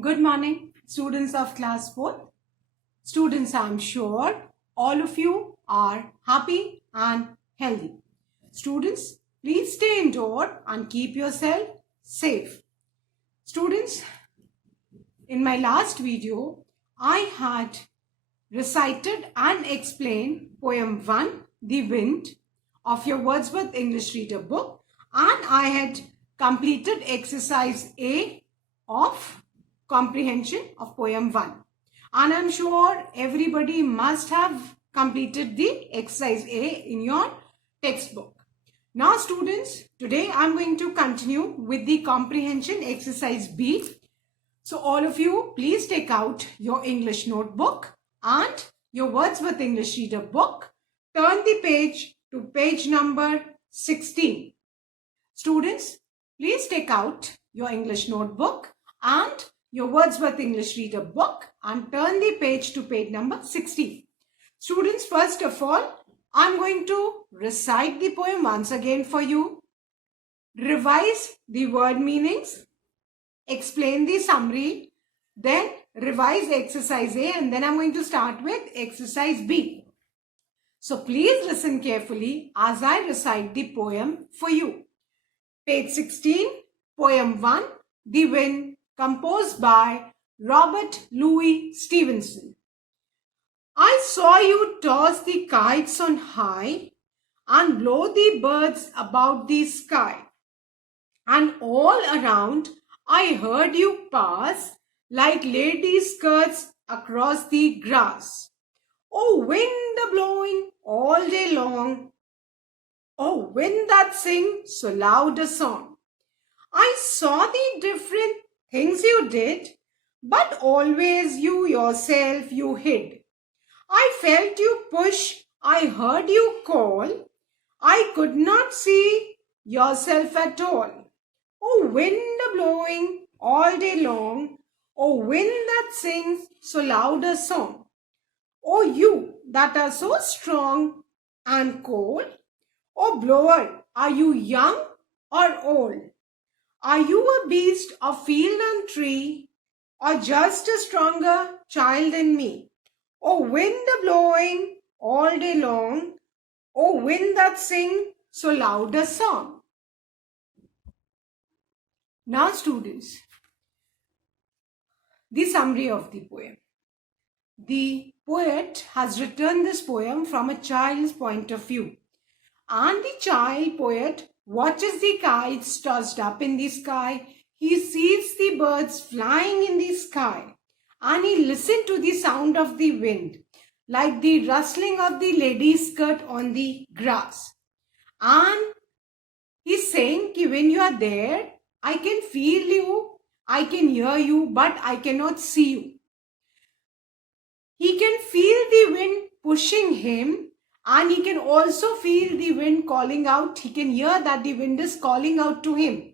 Good morning, students of class 4th. Students, I'm sure all of you are happy and healthy. Students, please stay indoor and keep yourself safe. Students, in my last video, I had recited and explained poem 1, The Wind, of your Wordsworth English Reader book, and I had completed exercise A of comprehension of poem 1. And I'm sure everybody must have completed the exercise A in your textbook. Now students, today I'm going to continue with the comprehension exercise B. So all of you, please take out your English notebook and your Wordsworth English Reader book. Turn the page to page number 16. Students, please take out your English notebook and your Wordsworth English Reader book and turn the page to page number 16. Students, first of all, I'm going to recite the poem once again for you, revise the word meanings, explain the summary, then revise exercise A, and then I'm going to start with exercise B. So please listen carefully as I recite the poem for you. Page 16, poem 1, The Wind, composed by Robert Louis Stevenson. I saw you toss the kites on high and blow the birds about the sky. And all around I heard you pass like lady skirts across the grass. Oh, wind a blowing all day long. Oh, wind that sing so loud a song. I saw the different things you did, but always you yourself you hid. I felt you push, I heard you call. I could not see yourself at all. Oh, wind a blowing all day long. Oh, wind that sings so loud a song. Oh, you that are so strong and cold. Oh, blower, are you young or old? Are you a beast of field and tree, or just a stronger child than me? Oh, wind a blowing all day long. Oh, wind that sing so loud a song. Now, students, the summary of the poem. The poet has written this poem from a child's point of view. And the child poet watches the kites tossed up in the sky. He sees the birds flying in the sky. And he listens to the sound of the wind, like the rustling of the lady's skirt on the grass. And he's saying that when you are there, I can feel you, I can hear you, but I cannot see you. He can feel the wind pushing him, and he can also feel the wind calling out. He can hear that the wind is calling out to him,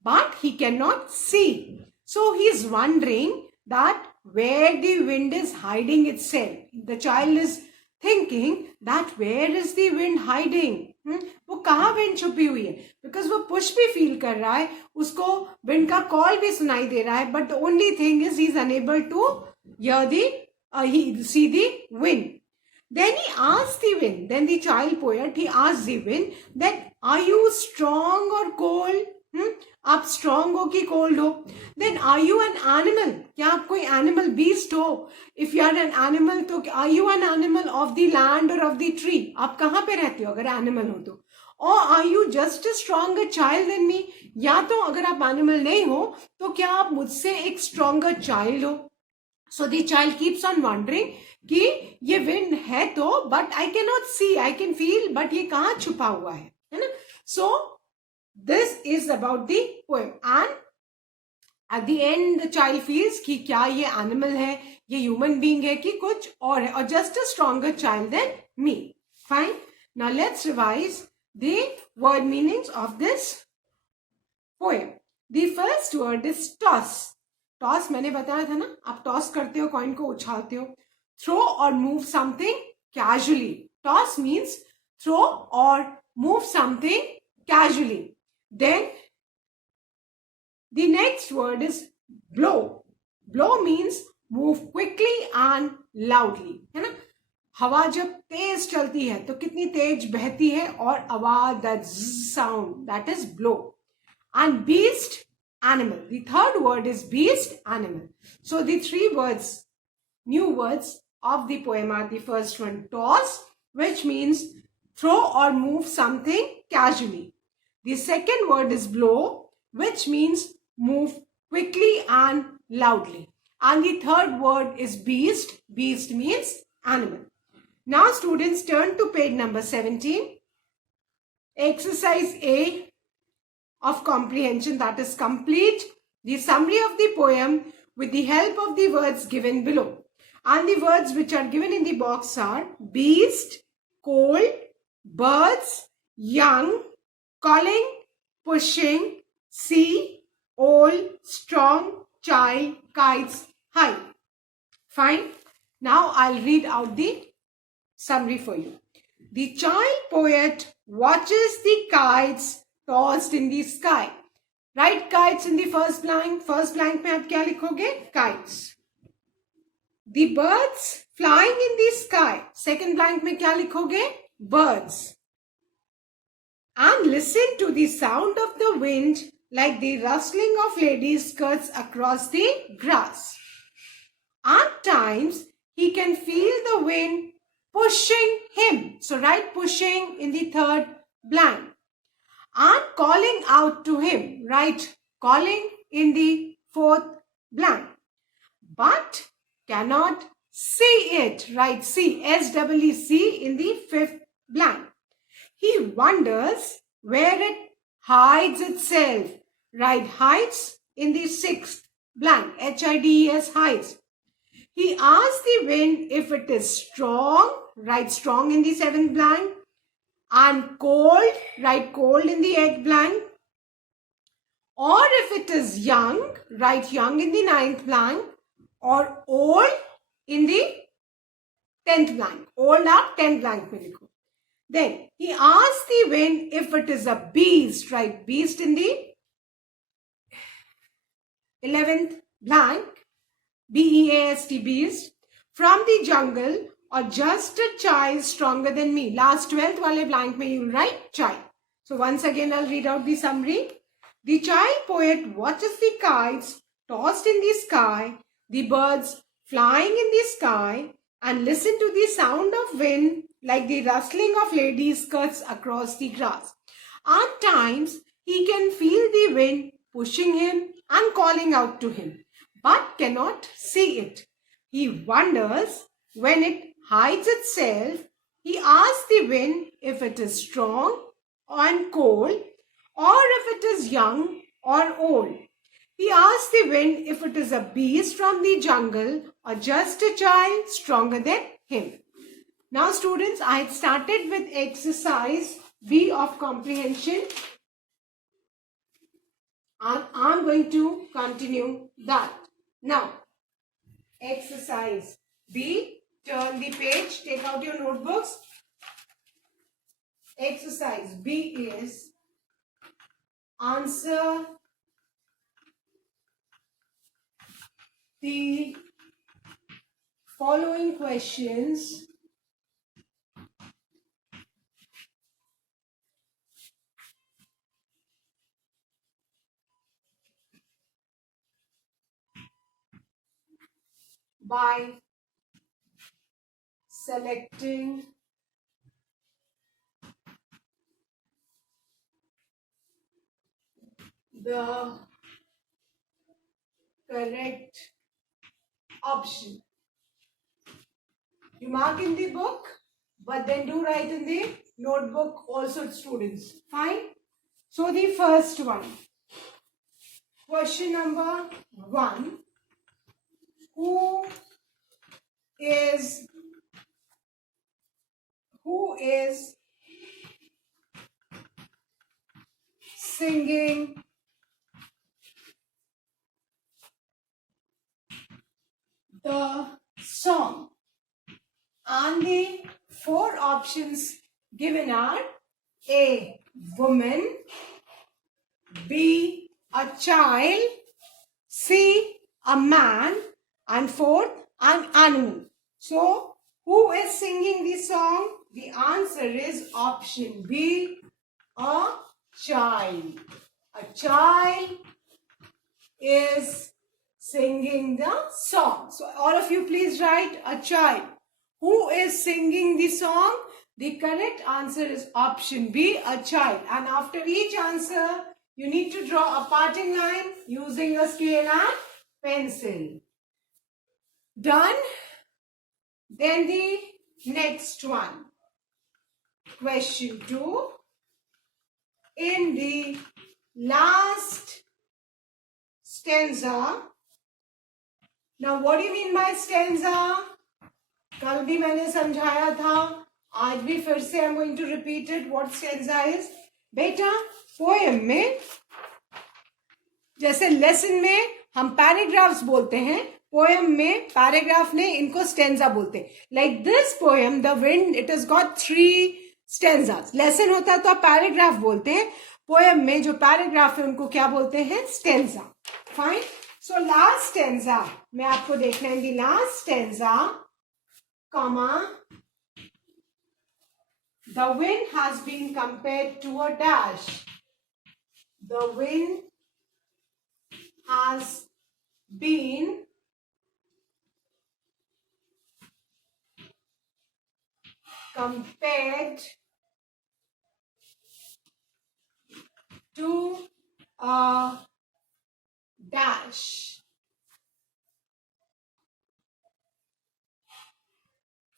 but he cannot see. So he is wondering that where the wind is hiding itself. The child is thinking that where is the wind hiding? वो कहाँ wind छुपी हुई है? Because वो push भी feel कर रहा है, उसको विंड का कॉल भी सुनाई दे रहा है, but the only thing is he is unable to hear the see the wind. Then he asks the wind, then the child poet, he asks the wind that are you strong or cold? आप strong हो कि cold हो? Then are you an animal? क्या आप कोई animal beast हो? If you are an animal, तो are you an animal of the land or of the tree? आप कहाँ पे रहते हो अगर animal हो तो? Or are you just a stronger child than me? या तो अगर आप animal नहीं हो तो क्या आप मुझसे एक stronger child हो? So the child keeps on wondering कि ये विंड है तो but I can not see, I can feel, but ये कहाँ छुपा हुआ है ना? So this is about the poem and at the end the child feels कि क्या ये एनिमल है, ये ह्यूमन बीइंग है कि कुछ और है, और just a stronger child than me. Fine. Now let's revise the word meanings of this poem. The first word is toss. Toss मैंने बताया था ना, आप टॉस करते हो, कॉइन को उछालते हो. Throw or move something casually. Toss means throw or move something casually. Then the next word is blow. blow means move quickly and loudly, है ना. हवा जब तेज चलती है तो कितनी तेज बहती है और आवाज, that sound, that is blow. And beast, animal. The third word is beast, animal. So the three words, new words of the poem are: the first one, toss, which means throw or move something casually. The second word is blow, which means move quickly and loudly. And the third word is beast. Beast means animal. Now students, turn to page number 17. Exercise A of comprehension, that is, complete the summary of the poem with the help of the words given below. And the words which are given in the box are beast, cold, birds, young, calling, pushing, sea, old, strong, child, kites, high. Fine. Now I'll read out the summary for you. The child poet watches the kites tossed in the sky. Write kites in the first blank. First blank में आप क्या लिखोगे? Kites. The birds flying in the sky. Second blank में क्या लिखोगे? Birds. And listen to the sound of the wind like the rustling of ladies' skirts across the grass. At times, he can feel the wind pushing him. So write pushing in the third blank. And calling out to him. Write calling in the fourth blank. But cannot see it. Write see, S-E-E-C in the fifth blank. He wonders where it hides itself. Write hides in the sixth blank. H-I-D-E-S, hides. He asks the wind if it is strong. Write strong in the seventh blank. And cold. Write cold in the eighth blank. Or if it is young. Write young in the ninth blank. Or old in the 10th blank. Old आप 10th blank में लिखो. Then he asks the wind if it is a beast. Write beast in the 11th blank. B-E-A-S-T, beast. From the jungle, or just a child stronger than me. Last 12th वाले blank में you will write child. So once again I'll read out the summary. The child poet watches the kites tossed in the sky, the birds flying in the sky, and listen to the sound of wind like the rustling of ladies' skirts across the grass. At times, he can feel the wind pushing him and calling out to him, but cannot see it. He wonders when it hides itself. He asks the wind if it is strong and cold, or if it is young or old. He asks the wind if it is a beast from the jungle or just a child stronger than him. Now students, I had started with exercise B of comprehension. And I'm going to continue that. Now, exercise B, turn the page, take out your notebooks. Exercise B is answer the following questions by selecting the correct option. You mark in the book, but then do write in the notebook also, students. Fine? So the first one. Question number 1. Who is singing the song? And the 4 options given are A, woman, B, a child, C, a man, and fourth, an animal. So, who is singing the song? The answer is option B, a child. A child is singing the song. So, all of you please write a child. Who is singing the song? The correct answer is option B, a child. And after each answer, you need to draw a parting line using a scale and pencil. Done? Then the next one. Question 2. In the last stanza. Now what do you mean by stanza? कल भी मैंने समझाया था, आज भी फिर से I'm going to repeat it. What stanza is? बेटा पोएम में, जैसे लेसन में हम पैराग्राफ्स बोलते हैं, पोएम में पैराग्राफ ने इनको स्टेंजा बोलते हैं. Like this poem the wind, it has got 3 stanzas. Lesson होता है तो आप पैराग्राफ बोलते हैं, पोएम में जो पैराग्राफ है उनको क्या बोलते हैं? Stanza. Fine. So last stanza में आपको देखना है. The last stanza, comma, the wind has been compared to a dash. The wind has been compared to a dash.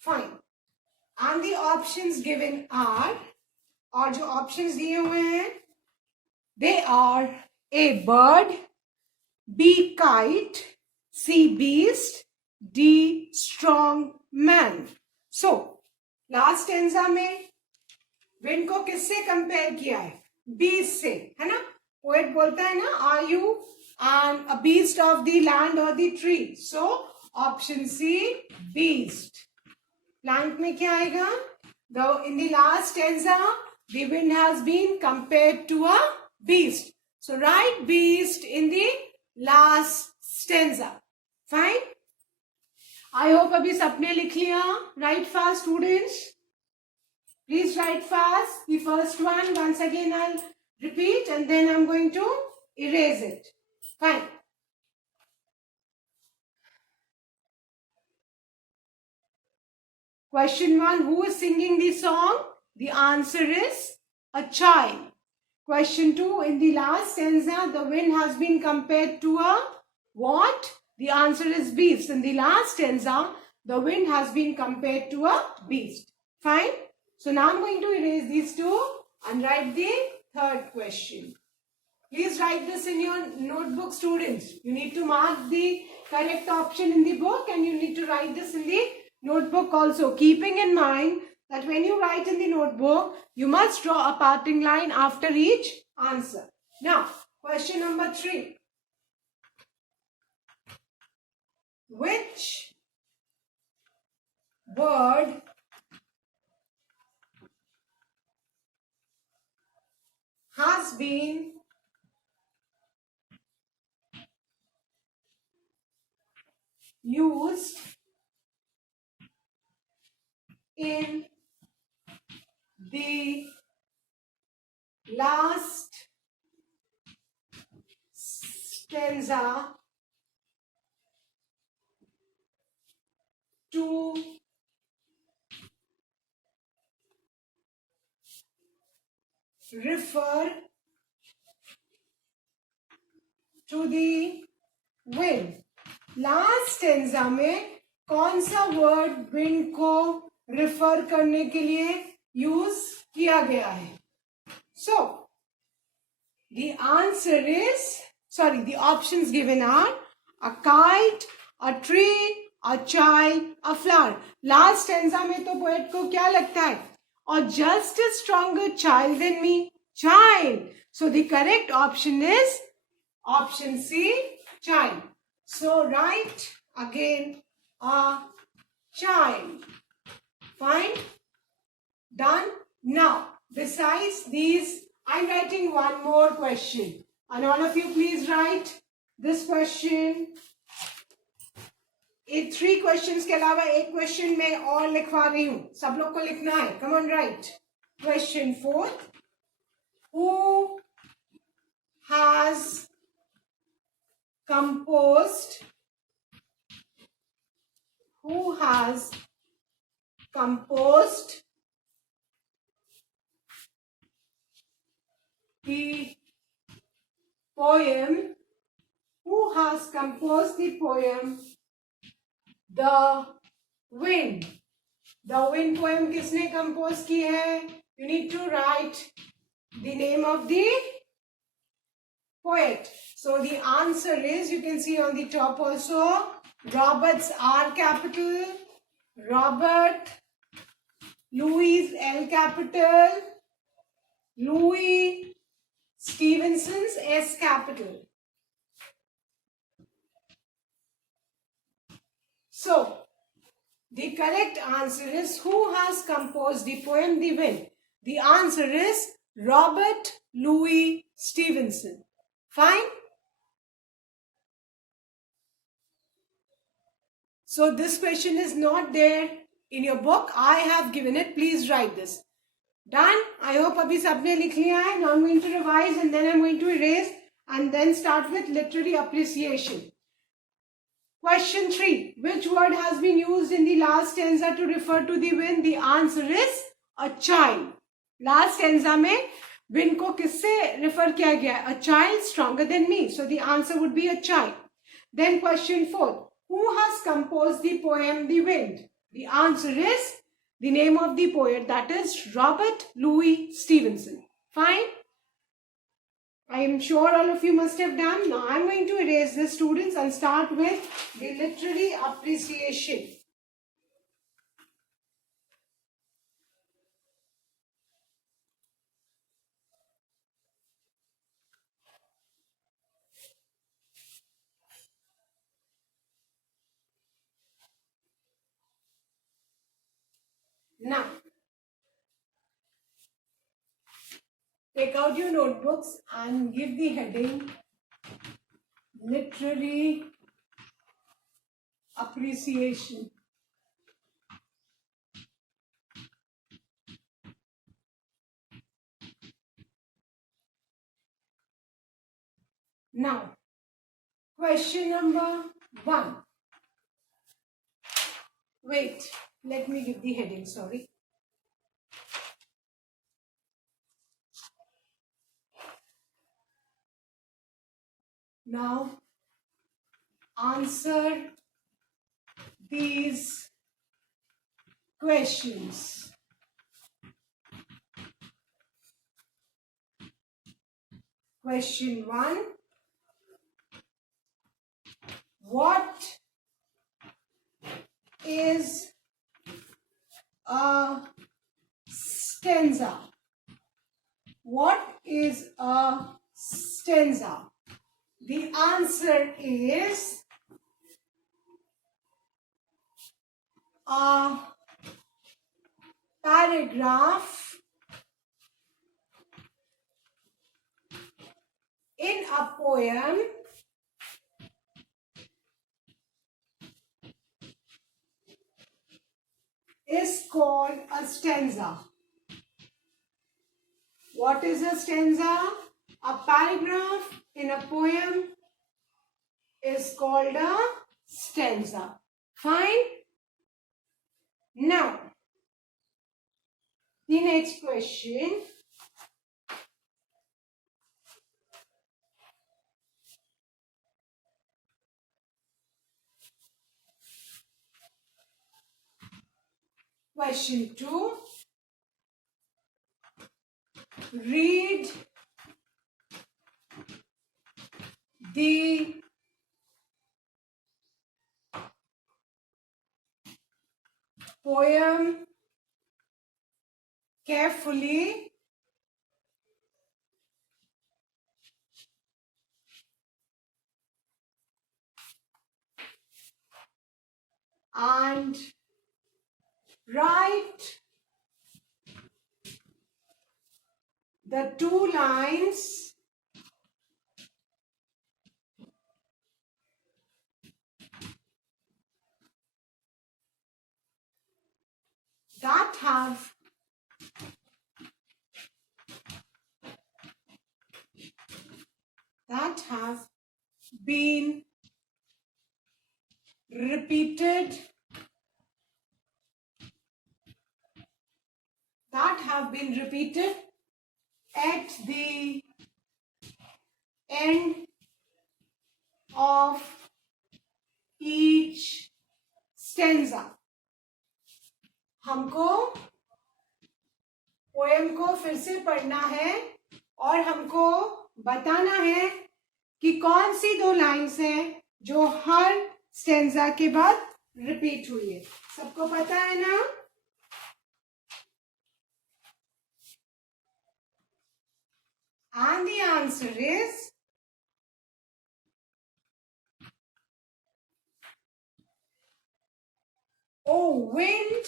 Fine. And the options given are, और जो options दिए हुए हैं, they are A bird, B kite, C beast, D strong man. So, last stanza में wind को किससे compare किया है? Beast से, है ना? Poet बोलता है ना, are you a beast of the land or the tree? So, option C, beast. Blank में क्या आएगा? In the last stanza, the wind has been compared to a beast. So write beast in the last stanza. Fine? I hope अभी सबने लिख लिया. Write fast, students. Please write fast. The first one, once again I'll repeat and then I'm going to erase it. Fine. Question 1, who is singing the song? The answer is a child. Question 2, in the last stanza, the wind has been compared to a what? The answer is beast. In the last stanza, the wind has been compared to a beast. Fine? So now I'm going to erase these two and write the third question. Please write this in your notebook, students. You need to mark the correct option in the book and you need to write this in the notebook also, keeping in mind that when you write in the notebook, you must draw a parting line after each answer. Now, question number 3. Which word has been used in the last stanza to refer to the wind? Last stanza में कौन सा word wind को refer करने के लिए use किया गया है? So the answer is, sorry, the options given are a kite, a tree, a child, a flower. Last stanza में तो पोएट को क्या लगता है? और just a stronger child than me, child. So the correct option is option C, child. So write again a child. Fine. Done. Now, besides these, I'm writing one more question. And all of you please write this question. ये 3 questions के अलावा एक question मैं और लिखवा रही हूं, सब लोग को लिखना है. Come on right. Question 4. Who has composed the poem The Wind. The Wind poem किसने कंपोज की है? You need to write the name of the poet. So the answer is, you can see on the top also, Robert's R capital, Robert, Louis L capital, Louis Stevenson's S capital. So the correct answer is, who has composed the poem The Wind? The answer is Robert Louis Stevenson. Fine. So this question is not there in your book. I have given it. Please write this. Done? I hope abhi sabne likh liya hai. Now I'm going to revise and then I'm going to erase and then start with literary appreciation. Question 3. Which word has been used in the last stanza to refer to the wind? The answer is a child. Last stanza mein wind ko kisse refer kiya gaya? A child stronger than me. So the answer would be a child. Then question 4. Who has composed the poem The Wind? The answer is the name of the poet, that is Robert Louis Stevenson. Fine? I am sure all of you must have done. Now I am going to erase this, students, and start with the literary appreciation. Now, take out your notebooks and give the heading Literary Appreciation. Now, question number 1. Wait, let me give the heading, sorry. Now, answer these questions. Question 1. What is a stanza? What is a stanza? The answer is a paragraph in a poem is called a stanza. What is a stanza? A paragraph in a poem is called a stanza. Fine? Now, the next question. Question 2. Read the poem carefully and write the 2 lines have been repeated at the end of each stanza. हमको poem को फिर से पढ़ना है और हमको बताना है कि कौन सी दो लाइंस हैं जो हर स्टेंजा के बाद रिपीट हुई है. सबको पता है ना? And the answer is oh wind,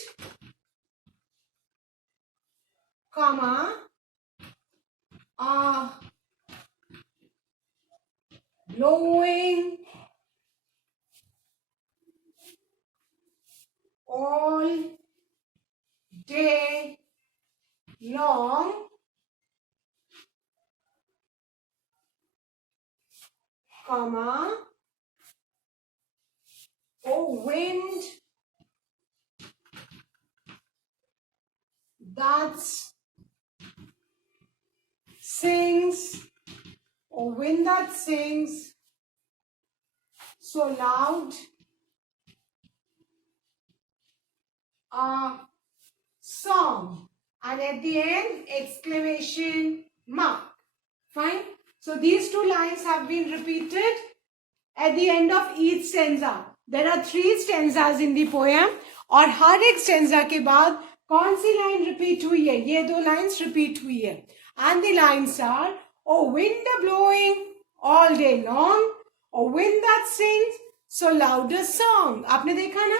comma, blowing all day long, comma, oh wind that sings, oh wind that sings so loud a song, and at the end exclamation mark. Fine. So these two lines have been repeated at the end of each stanza. There are 3 stanzas in the poem और हर एक stanza के बाद कौन सी line repeat हुई है? ये 2 lines repeat हुई है. And the lines are oh wind blowing all day long, oh wind that sings so loud a song. आपने देखा ना?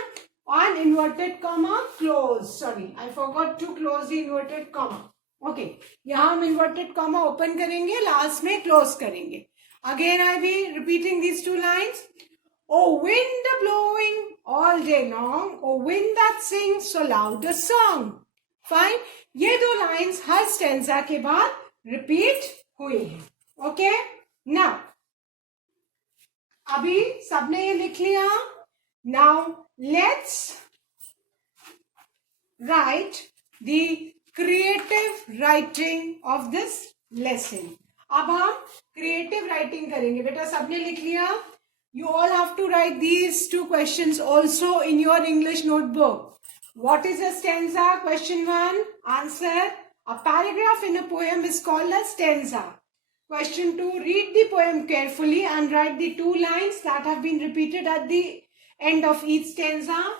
On inverted comma close. Sorry, I forgot to close the inverted comma. Okay, यहाँ हम inverted comma open करेंगे, last में close करेंगे. Again I be repeating these 2 lines. Oh wind blowing all day long, oh wind that sings so loud a song. Fine. ये 2 lines हर stanza के बाद repeat हुई हैं. Okay. Now अभी सबने ये लिख लिया. Now let's write the creative writing of this lesson. अब हम creative writing करेंगे. बेटा सबने लिख लिया. You all have to write these 2 questions also in your English notebook. What is a stanza? Question 1. Answer. A paragraph in a poem is called a stanza. Question 2. Read the poem carefully and write the 2 lines that have been repeated at the end of each stanza.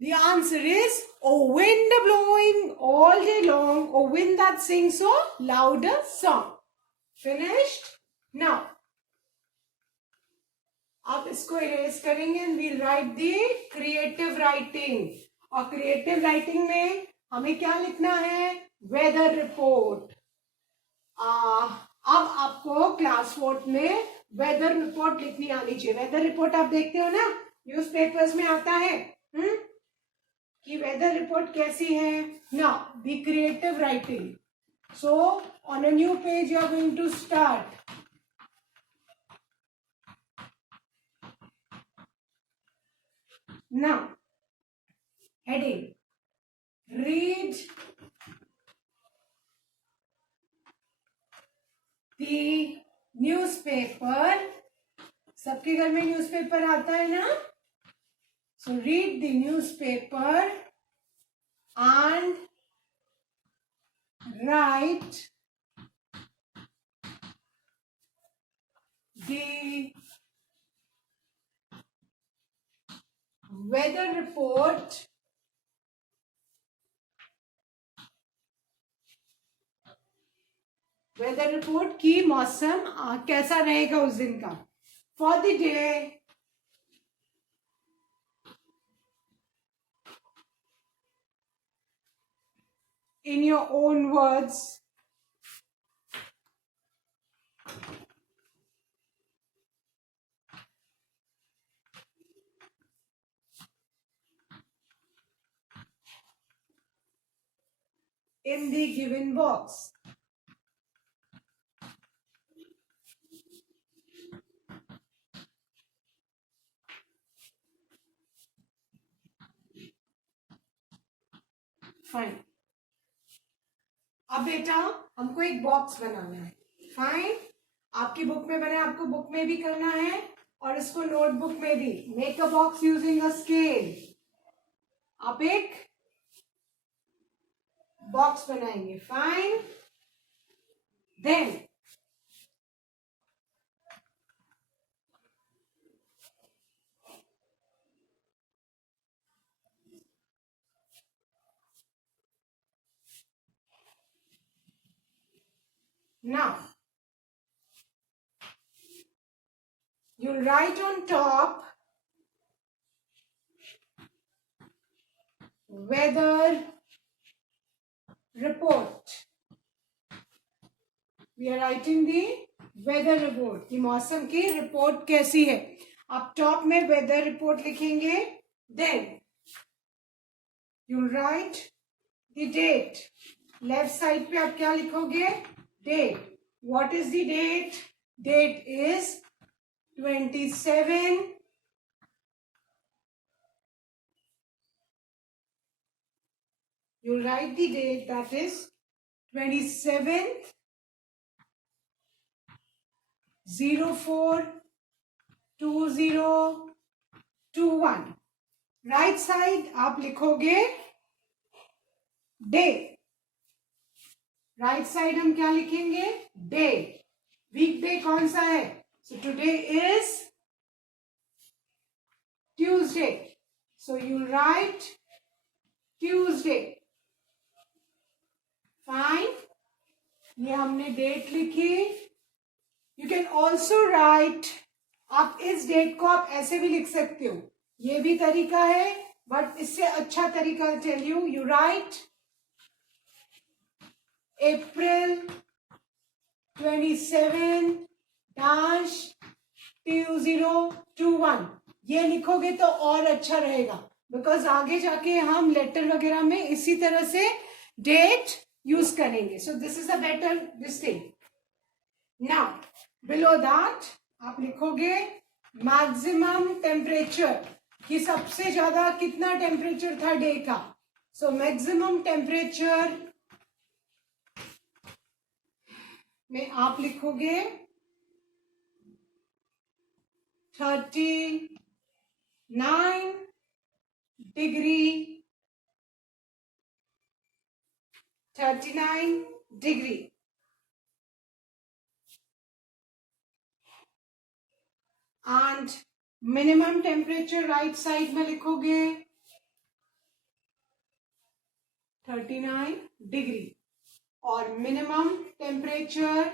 The answer is oh wind blowing all day long, oh wind that sings so loud a song. Finished? Now आप इसको erase करेंगे and we'll write the creative writing. और creative writing में हमें क्या लिखना है? Weather report. अब आपको क्लास 4 में वेदर रिपोर्ट लिखनी आनी चाहिए. वेदर रिपोर्ट आप देखते हो ना, न्यूज़पेपर्स में आता है कि वेदर रिपोर्ट कैसी है. Now the creative writing. So on a new page you are going to start. Now heading read the newspaper. सबके घर में न्यूज़पेपर आता है ना? So read the newspaper and write the weather report की मौसम कैसा रहेगा उस दिन का. For the day in your own words. in the given box. Fine. अब बेटा हमको एक बॉक्स बनाना है. फाइन. आपकी बुक में बना, आपको बुक में भी करना है और इसको नोटबुक में भी. Make a box using a scale. आप एक बॉक्स बनाएंगे. Fine. Then now you'll write on top weather report. We are writing the weather report. कि मौसम की रिपोर्ट कैसी है. आप टॉप में वेदर रिपोर्ट लिखेंगे. Then you'll write the date. Left side पे आप क्या लिखोगे? Date. What is the date? Date is 27 you'll write the date, that is 27th 04 2021. Right side आप लिखोगे डे. राइट साइड हम क्या लिखेंगे? डे. वीकडे कौन सा है? So today is Tuesday. So you right Tuesday. Fine. ये हमने डेट लिखी. You can also right. आप इस डेट को आप ऐसे भी लिख सकते हो. ये भी तरीका है, बट इससे अच्छा तरीका tell you. You write April 27 2021. ये लिखोगे तो और अच्छा रहेगा, बिकॉज आगे जाके हम लेटर वगैरह में इसी तरह से डेट यूज करेंगे. सो this is a better this thing. Now below that आप लिखोगे मैक्सिमम टेम्परेचर, कि सबसे ज्यादा कितना टेम्परेचर था डे का. सो मैक्सिमम टेम्परेचर में आप लिखोगे 39 degree. 39 degree. And minimum temperature right side में लिखोगे 39 डिग्री. और minimum temperature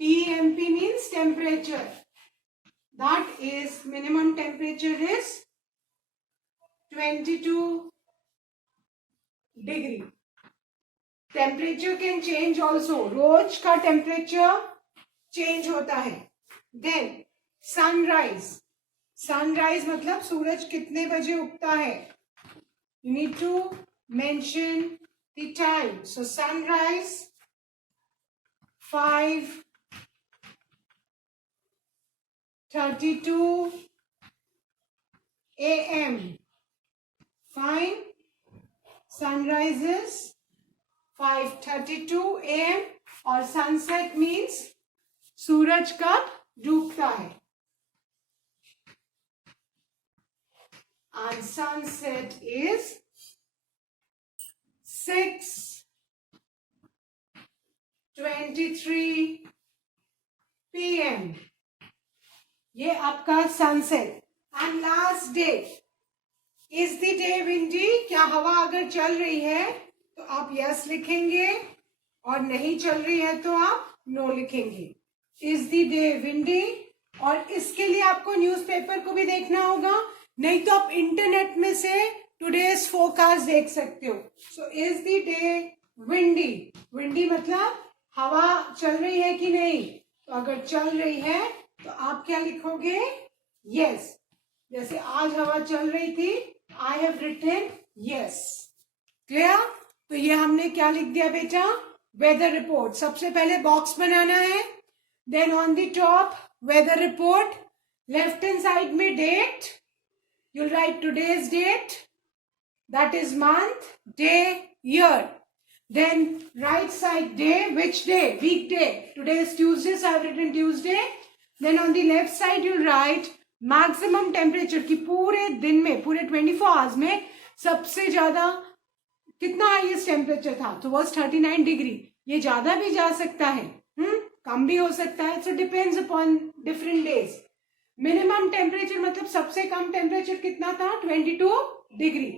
TMP means temperature. That is minimum temperature is 22 degree. Temperature can change also. रोज का टेम्परेचर चेंज होता है. Then sunrise. Sunrise मतलब सूरज कितने बजे उगता है. You need to mention the time. So sunrise 5:32 AM. Fine. Sunrise is 5:32 AM. और sunset means सूरज कब डूबता है. And sunset is 6:23 PM. ये आपका sunset. And last day is the day windy. क्या हवा अगर चल रही है तो आप यस लिखेंगे, और नहीं चल रही है तो आप नो लिखेंगे. Is the day windy. और इसके लिए आपको न्यूज़पेपर को भी देखना होगा, नहीं तो आप इंटरनेट में से टुडेज फोरकास्ट देख सकते हो. So is the day windy. Windy मतलब हवा चल रही है कि नहीं. तो अगर चल रही है तो आप क्या लिखोगे? यस. जैसे आज हवा चल रही थी, I have written Yes. Clear? तो ये हमने क्या लिख दिया बेटा? Weather report. सबसे पहले बॉक्स बनाना है. Then on the top weather report. Left hand side में date. You'll write today's date. That is month, day, year. Then right side day. Which day? Weekday. Today is Tuesday, so I've written Tuesday. Then on the left side you'll write maximum temperature कि पूरे दिन में, पूरे 24 hours में सबसे ज्यादा कितना highest temperature था. तो वॉज 39 डिग्री. ये ज्यादा भी जा सकता है, कम भी हो सकता है. So depends upon different days. Minimum temperature मतलब सबसे कम टेम्परेचर कितना था? 22 degree.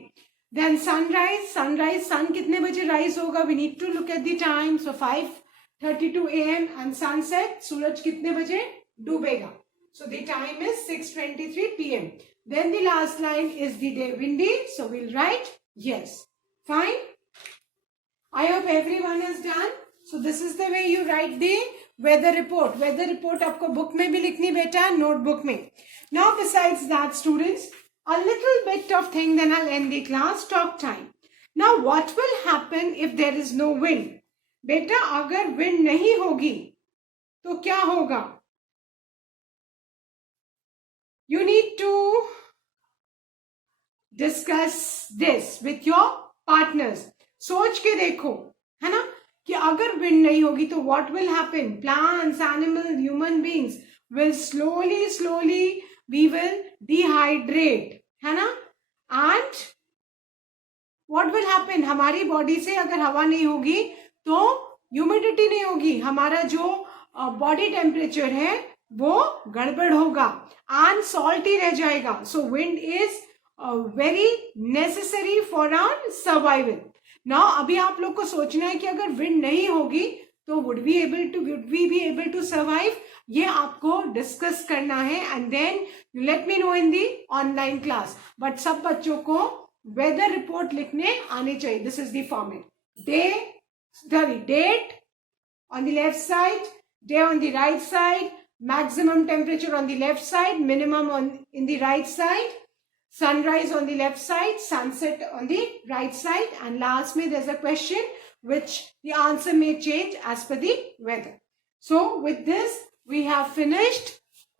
Then sunrise. Sunrise, sun कितने बजे राइज होगा? We need to look at the time. So 5:32 AM. And sunset, सूरज कितने बजे डूबेगा? So the time is 6:23 PM. Then the last line is the day windy. So will write yes. Fine. I hope everyone is done. So this is the way you write the weather report. Weather report आपको book में भी लिखनी बेटा, notebook में. Now besides that students, a little bit of thing, then I'll end the class. Talk time. Now what will happen if there is no wind? बेटा अगर wind नहीं होगी तो क्या होगा? You need to discuss this with your partners. सोच के देखो, है ना, कि अगर विंड नहीं होगी तो what will happen? Plants, animal, human beings will slowly we will dehydrate, है ना. And what will happen? हमारी बॉडी से अगर हवा नहीं होगी तो ह्यूमिडिटी नहीं होगी, हमारा जो बॉडी टेम्परेचर है वो गड़बड़ होगा एंड सॉल्टी रह जाएगा. So wind is very necessary for our survival. Now अभी आप लोग को सोचना है कि अगर विंड नहीं होगी तो would we be able to survive? ये आपको डिस्कस करना है and then you let me know in the online class. बट सब बच्चों को वेदर रिपोर्ट लिखने आने चाहिए. This is the format. Date on the left side, day on the right side, maximum temperature on the left side, minimum in the right side, sunrise on the left side, sunset on the right side, and last में there's a question which the answer may change as per the weather. So with this we have finished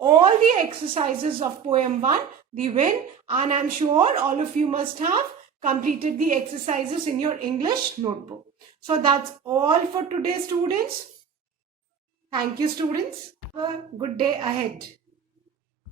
all the exercises of poem 1, the wind, and I'm sure all of you must have completed the exercises in your English notebook. So that's all for today students. Thank you students. Have a good day ahead.